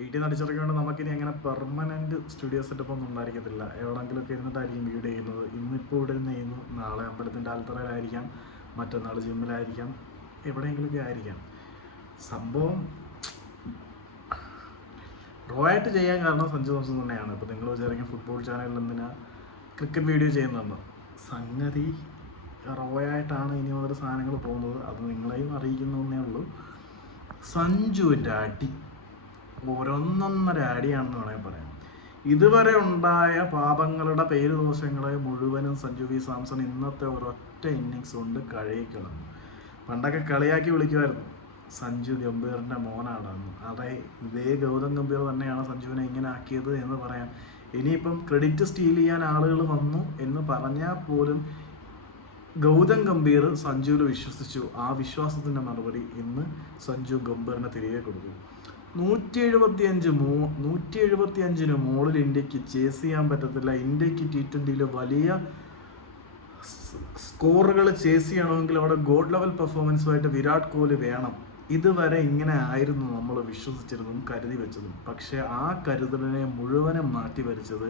വീട്ടിൽ നിന്ന് അടിച്ചിറക്കിയോണ്ട് നമുക്കിനി അങ്ങനെ പെർമനൻറ്റ് സ്റ്റുഡിയോ സെറ്റപ്പ് ഒന്നും ഉണ്ടായിരിക്കത്തില്ല. എവിടെയെങ്കിലുമൊക്കെ ഇരുന്നിട്ടായിരിക്കും വീഡിയോ ചെയ്യുന്നത്. ഇന്നിപ്പോൾ ഇവിടെ നിന്ന് ചെയ്യുന്നു, നാളെ അമ്പലത്തിൻ്റെ ആൽത്തറയിലായിരിക്കാം, മറ്റന്നാൾ ജിമ്മിലായിരിക്കാം, എവിടെയെങ്കിലുമൊക്കെ ആയിരിക്കാം. സംഭവം റോ ആയിട്ട് ചെയ്യാൻ കാരണം സഞ്ജു സാംസൺ തന്നെയാണ്. ഇപ്പോൾ നിങ്ങൾ വിചാരിക്കും ഫുട്ബോൾ ചാനലിൽ എന്തിനാ ക്രിക്കറ്റ് വീഡിയോ ചെയ്യുന്നുണ്ട്. സംഗതി റോ ആയിട്ടാണ് ഇനി മുതൽ സാധനങ്ങൾ പോകുന്നത്. അത് നിങ്ങളെയും അറിയിക്കുന്നതേ ഉള്ളൂ. സഞ്ജുവിൻ്റെ അടി ഒരൊന്നൊന്നര അടിയാണെന്ന് വേണമെങ്കിൽ പറയാം. ഇതുവരെ ഉണ്ടായ പാപങ്ങളുടെ പേര് ദോഷങ്ങളെ മുഴുവനും സഞ്ജു വി സാംസൺ ഇന്നത്തെ ഒരൊറ്റ ഇന്നിങ്സ് കൊണ്ട് കഴുകിക്കളഞ്ഞു. പണ്ടൊക്കെ കളിയാക്കി വിളിക്കുമായിരുന്നു, സഞ്ജു ഗംഭീറിൻ്റെ മോനാണെന്ന്. അതെ, ഇതേ ഗൗതം ഗംഭീർ തന്നെയാണ് സഞ്ജുവിനെ ഇങ്ങനെ ആക്കിയത് എന്ന് പറയാം. ഇനിയിപ്പം ക്രെഡിറ്റ് സ്റ്റീൽ ചെയ്യാൻ ആളുകൾ വന്നു എന്ന് പറഞ്ഞാൽ പോലും ഗൗതം ഗംഭീർ സഞ്ജുവിൽ വിശ്വസിച്ചു. ആ വിശ്വാസത്തിൻ്റെ മറുപടി ഇന്ന് സഞ്ജു ഗംഭീറിനെ തിരികെ കൊടുത്തു. 175 മുകളിൽ ഇന്ത്യക്ക് ചേസ് ചെയ്യാൻ പറ്റത്തില്ല. ഇന്ത്യക്ക് T20 വലിയ സ്കോറുകൾ ചേസ് ചെയ്യണമെങ്കിൽ അവിടെ ഗോഡ് ലെവൽ പെർഫോമൻസുമായിട്ട് വിരാട് കോഹ്ലി വേണം. ഇതുവരെ ഇങ്ങനെ ആയിരുന്നു നമ്മൾ വിശ്വസിച്ചിരുന്നതും കരുതി വെച്ചതും. പക്ഷേ ആ കരുതലിനെ മുഴുവനും മാറ്റി വരച്ചത്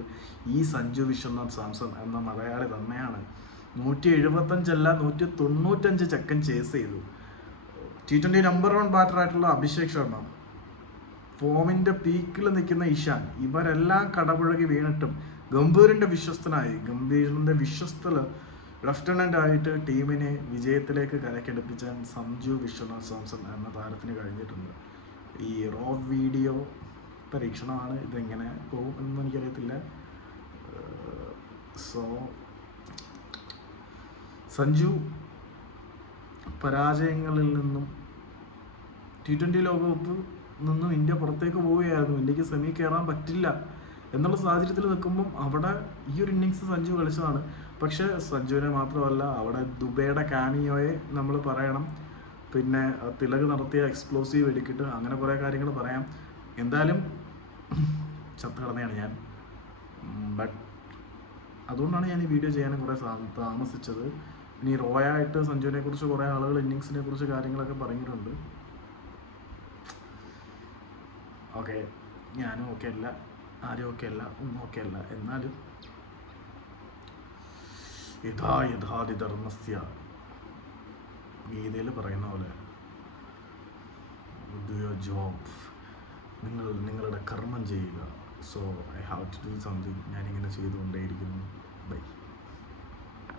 ഈ സഞ്ജു വിശ്വനാഥ് സാംസൺ എന്ന മലയാളി തന്നെയാണ്. 175 195 ചെക്കൻ ചേസ് ചെയ്തു. T20 നമ്പർ 1 ബാറ്ററായിട്ടുള്ള അഭിഷേക് ശർമ്മ, ഫോമിൻ്റെ പീക്കിൽ നിൽക്കുന്ന ഇഷാൻ, ഇവരെല്ലാം കടപുഴകി വീണിട്ടും ഗംഭീറിൻ്റെ വിശ്വസ്തൽ ലെഫ്റ്റനൻ്റ് ആയിട്ട് ടീമിനെ വിജയത്തിലേക്ക് കരക്കെടുപ്പിച്ചാൻ സഞ്ജു വിശ്വനാഥ് സാംസൺ എന്ന താരത്തിന് കഴിഞ്ഞിട്ടുണ്ട്. ഈ റോ വീഡിയോ പരീക്ഷണമാണ്, ഇതെങ്ങനെ പോകും എന്നൊന്നും എനിക്കറിയത്തില്ല. സോ സഞ്ജു പരാജയങ്ങളിൽ നിന്നും T20 ലോകകപ്പ് നിന്നും ഇന്ത്യ പുറത്തേക്ക് പോവുകയായിരുന്നു. ഇന്ത്യക്ക് സെമി കയറാൻ പറ്റില്ല എന്നുള്ള സാഹചര്യത്തിൽ നിൽക്കുമ്പം അവിടെ ഈ ഒരു ഇന്നിങ്സ് സഞ്ജു കളിച്ചതാണ്. പക്ഷേ സഞ്ജുവിനെ മാത്രമല്ല, അവിടെ ദുബൈയുടെ കാമിയോയെ നമ്മൾ പറയണം, പിന്നെ തിലക് നടത്തിയ എക്സ്പ്ലോസീവ് വെടിക്കിട്ട്, അങ്ങനെ കുറേ കാര്യങ്ങൾ പറയാം. എന്തായാലും ചത്ത് കിടന്നെയാണ് ഞാൻ. ബട്ട് അതുകൊണ്ടാണ് ഞാൻ ഈ വീഡിയോ ചെയ്യാനും കുറേ താമസിച്ചത്. ഇനി റോയായിട്ട് സഞ്ജുവിനെ കുറിച്ച് കുറേ ആളുകൾ ഇന്നിങ്സിനെ കുറിച്ച് കാര്യങ്ങളൊക്കെ പറഞ്ഞിട്ടുണ്ട്. ഓക്കെ, ഞാനും ഓക്കെ അല്ല, ആരും ഓക്കെ അല്ല, ഒന്നും ഓക്കെ അല്ല. എന്നാലും യഥാതി ധർമ്മസ്യ ഗീതയിൽ പറയുന്ന പോലെ ഡു യുവർ ജോബ്, നിങ്ങളുടെ കർമ്മം ചെയ്യുക. So I have to do something. ഞാനിങ്ങനെ ചെയ്തുകൊണ്ടേയിരിക്കുന്നു.